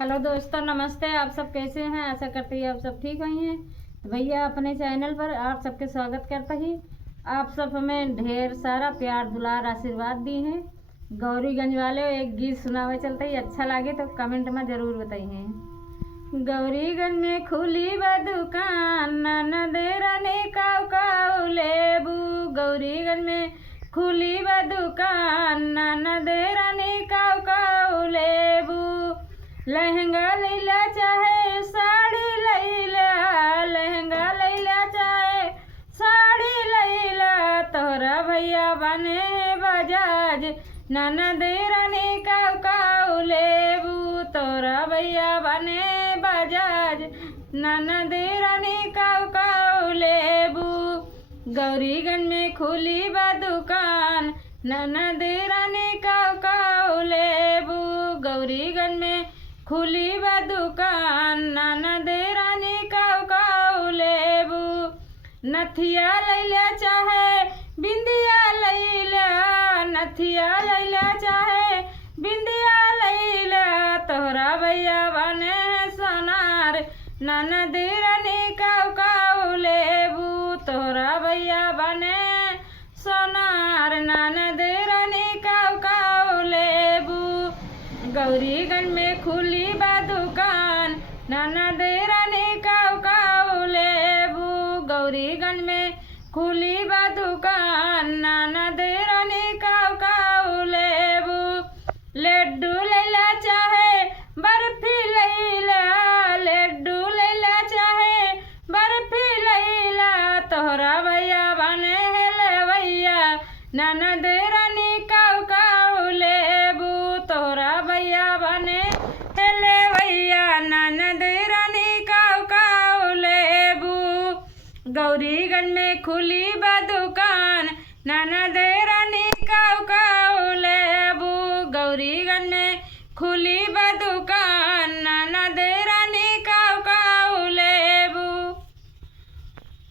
Hello दोस्तों, नमस्ते। आप सब कैसे हैं? आशा करती है आप सब ठीक हुई हैं। तो भैया अपने चैनल पर आप सबके स्वागत करता ही। आप सब हमें ढेर सारा प्यार दुलार आशीर्वाद दी हैं। गौरीगंज वाले एक गीत सुनावे चलते ही, अच्छा लगे तो कमेंट में ज़रूर बताइए। गौरीगंज में खुली बा दुकान, ननदे रानी काऊ काऊ लेबू। गौरीगंज में खुली बा दुकान, ननदे रानी काऊ काऊ लेबू। लहंगा लैला चाहे साड़ी लैला, लहंगा लैला चाहे साड़ी लैला। तोहरा भैया बने बजाज, ननद रानी काऊ काऊ लेबू। तोहरा भैया बने बजाज, ननद रानी काऊ काऊ लेबू। गौरीगंज में खुली बा दुकान, ननद रानी काऊ काऊ लेबू। गौरीगंज में खुली बा दुकान, ननद रानी काऊ काऊ लेबू। नथिया लैला चाहे बिंदिया लैला, नथिया लैला चाहे बिंदिया लैला। तोहरा भैया बने सोनार, ननद रानी काऊ काऊ लेबू। तोहरा भैया बने सोनार, ननद रानी काऊ काऊ लेबू। गौरीगंज में खुली बा दुकान, ननद रानी काऊ काऊ लेबू। गौरीगंज में खुली बा दुकान, ननद रानी काऊ काऊ लेबू। लड्डू लैला चाहे बर्फी लैला, लड्डू लैला चाहे बर्फी लैला। तोहरा भैया बने लवैया, ननद रानी काऊ काऊ लेबू। तोहरा भैया बने लवैया, ननद रानी काऊ काऊ लेबू। गौरीगंज में खुली बा दुकान, ननद रानी काऊ काऊ लेबू। गौरीगंज में खुली